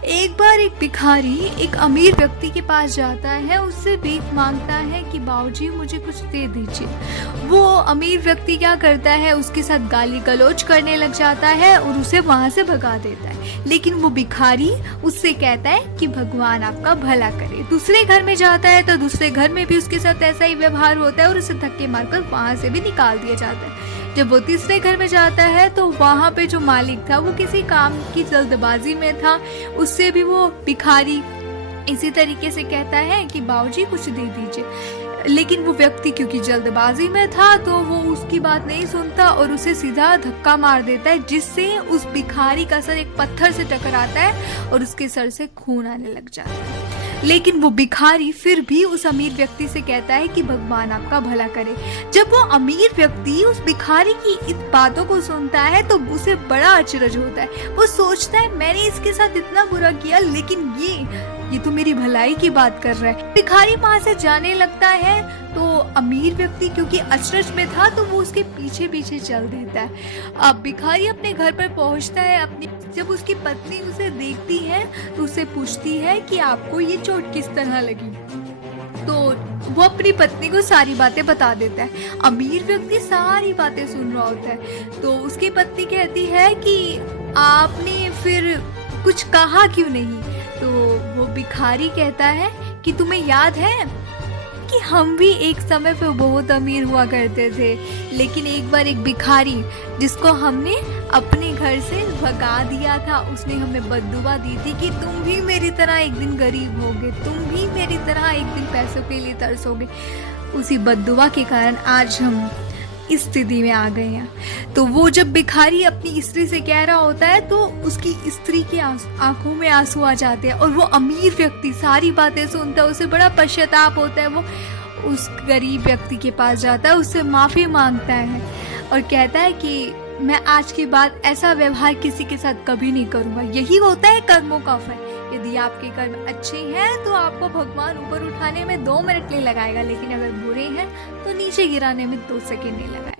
एक बार एक भिखारी एक अमीर व्यक्ति के पास जाता है, उससे भीख मांगता है कि बाबूजी मुझे कुछ दे दीजिए। वो अमीर व्यक्ति क्या करता है, उसके साथ गाली गलौज करने लग जाता है और उसे वहाँ से भगा देता है। लेकिन वो भिखारी उससे कहता है कि भगवान आपका भला करे। दूसरे घर में जाता है तो दूसरे घर में भी उसके साथ ऐसा ही व्यवहार होता है और उसे धक्के मारकर वहाँ से भी निकाल दिया जाता है। जब वो तीसरे घर में जाता है तो वहाँ पे जो मालिक था वो किसी काम की जल्दबाजी में था, उससे भी वो भिखारी इसी तरीके से कहता है कि बाबूजी कुछ दे दीजिए। लेकिन वो व्यक्ति क्योंकि जल्दबाजी में था तो वो उसकी बात नहीं सुनता और उसे सीधा धक्का मार देता है, जिससे उस भिखारी का सर एक पत्थर से टकराता है और उसके सर से खून आने लग जाता है। लेकिन वो भिखारी फिर भी उस अमीर व्यक्ति से कहता है कि भगवान आपका भला करे। जब वो अमीर व्यक्ति उस भिखारी की इन बातों को सुनता है तो उसे बड़ा अचरज होता है। वो सोचता है मैंने इसके साथ इतना बुरा किया, लेकिन ये तो मेरी भलाई की बात कर रहा है। भिखारी वहां से जाने लगता है तो अमीर व्यक्ति क्योंकि अचरज में था तो वो उसके पीछे पीछे चल देता है। अब भिखारी अपने घर पर पहुंचता है। जब उसकी पत्नी उसे देखती है तो उससे पूछती है कि आपको ये चोट किस तरह लगी। तो वो अपनी पत्नी को सारी बातें बता देता है। अमीर व्यक्ति सारी बातें सुन रहा होता है तो उसकी पत्नी कहती है कि आपने फिर कुछ कहा क्यों नहीं। तो वो भिखारी कहता है कि तुम्हें याद है कि हम भी एक समय पे बहुत अमीर हुआ करते थे, लेकिन एक बार एक भिखारी जिसको हमने अपने घर से भगा दिया था, उसने हमें बद्दुआ दी थी कि तुम भी मेरी तरह एक दिन गरीब होगे, तुम भी मेरी तरह एक दिन पैसों के लिए तरसोगे। उसी बद्दुआ के कारण आज हम इस स्थिति में आ गए हैं। तो वो जब भिखारी अपनी स्त्री से कह रहा होता है तो उसकी स्त्री की आंखों में आंसू आ जाते हैं और वो अमीर व्यक्ति सारी बातें सुनता है, उसे बड़ा पश्चाताप होता है। वो उस गरीब व्यक्ति के पास जाता है, उससे माफी मांगता है और कहता है कि मैं आज के बाद ऐसा व्यवहार किसी के साथ कभी नहीं करूंगा। यही होता है कर्मों का फल। यदि आपके कर्म अच्छे हैं तो आपको भगवान ऊपर उठाने में 2 मिनट नहीं लगाएगा, लेकिन अगर बुरे हैं तो नीचे गिराने में 2 सेकंड नहीं लगाएगा।